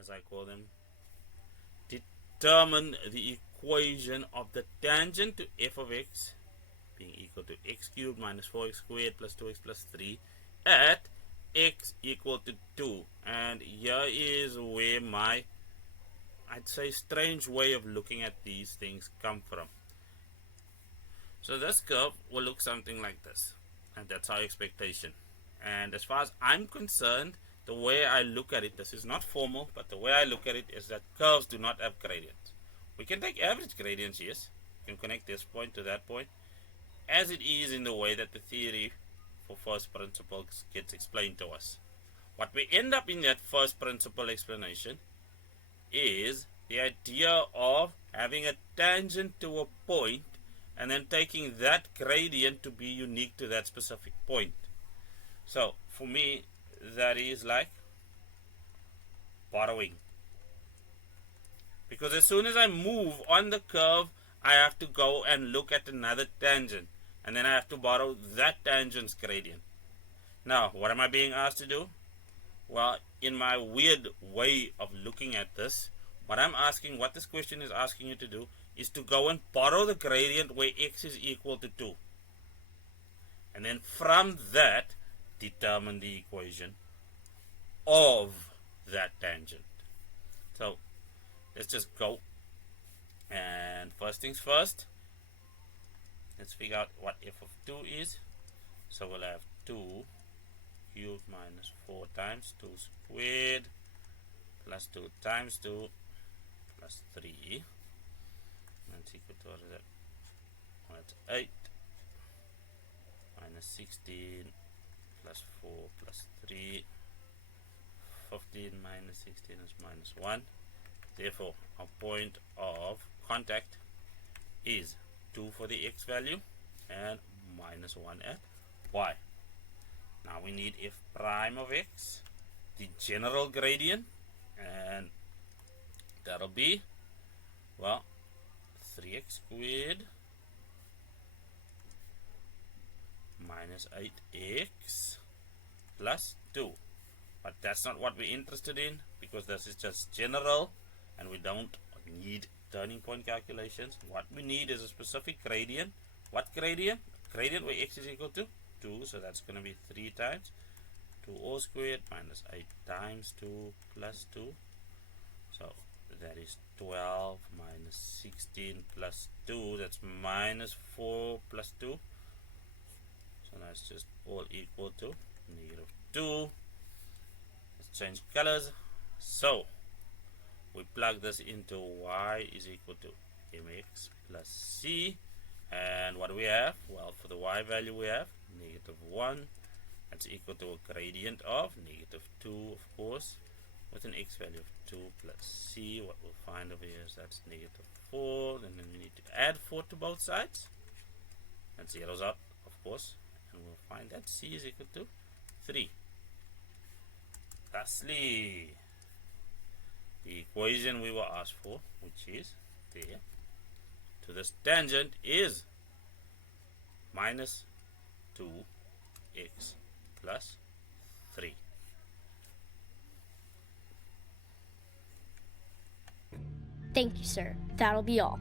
as I call them, determine the equation of the tangent to f of x being equal to x cubed minus 4x squared plus 2x plus 3 at x equal to 2. And here is where my, I'd say, strange way of looking at these things come from. So this curve will look something like this, and that's our expectation. And as far as I'm concerned, the way I look at it, this is not formal, but the way I look at it is that curves do not have gradients. We can take average gradients, yes. We can connect this point to that point, as it is in the way that the theory for first principles gets explained to us. What we end up in that first principle explanation is the idea of having a tangent to a point and then taking that gradient to be unique to that specific point. So for me, that is like borrowing, because as soon as I move on the curve, I have to go and look at another tangent, and then I have to borrow that tangent's gradient. Now, what am I being asked to do? Well, in my weird way of looking at this, what this question is asking you to do is to go and borrow the gradient where x is equal to 2. And then from that, determine the equation of that tangent. So, let's just go. And first things first, let's figure out what f of 2 is. So we'll have 2 cubed minus 4 times 2 squared plus 2 times 2 plus 3. That's equal to, what is that? Well, that's 8 minus 16 plus 4 plus 3. 15 minus 16 is minus 1. Therefore, our point of contact is 2 for the x value and minus 1 at y. Now we need f prime of x, the general gradient, and that'll be, well, 3x squared minus 8x plus 2. But that's not what we're interested in, because this is just general and we don't need turning point calculations. What we need is a specific gradient. What gradient? Gradient where x is equal to 2, so that's going to be 3 times 2 all squared minus 8 times 2 plus 2. So that is 12 minus 16 plus 2, that's minus 4 plus 2. So that's just all equal to negative 2. Let's change colors. So we plug this into y is equal to mx plus c, and what do we have? Well, for the y value we have negative 1. That's equal to a gradient of negative 2, of course, with an x value of 2 plus c. What we'll find over here is that's negative 4. And then we need to add 4 to both sides. That zeroes out, of course, and we'll find that c is equal to 3. Thusly, the equation we were asked for, which is there, to this tangent is minus 2x plus 3. Thank you, sir. That'll be all.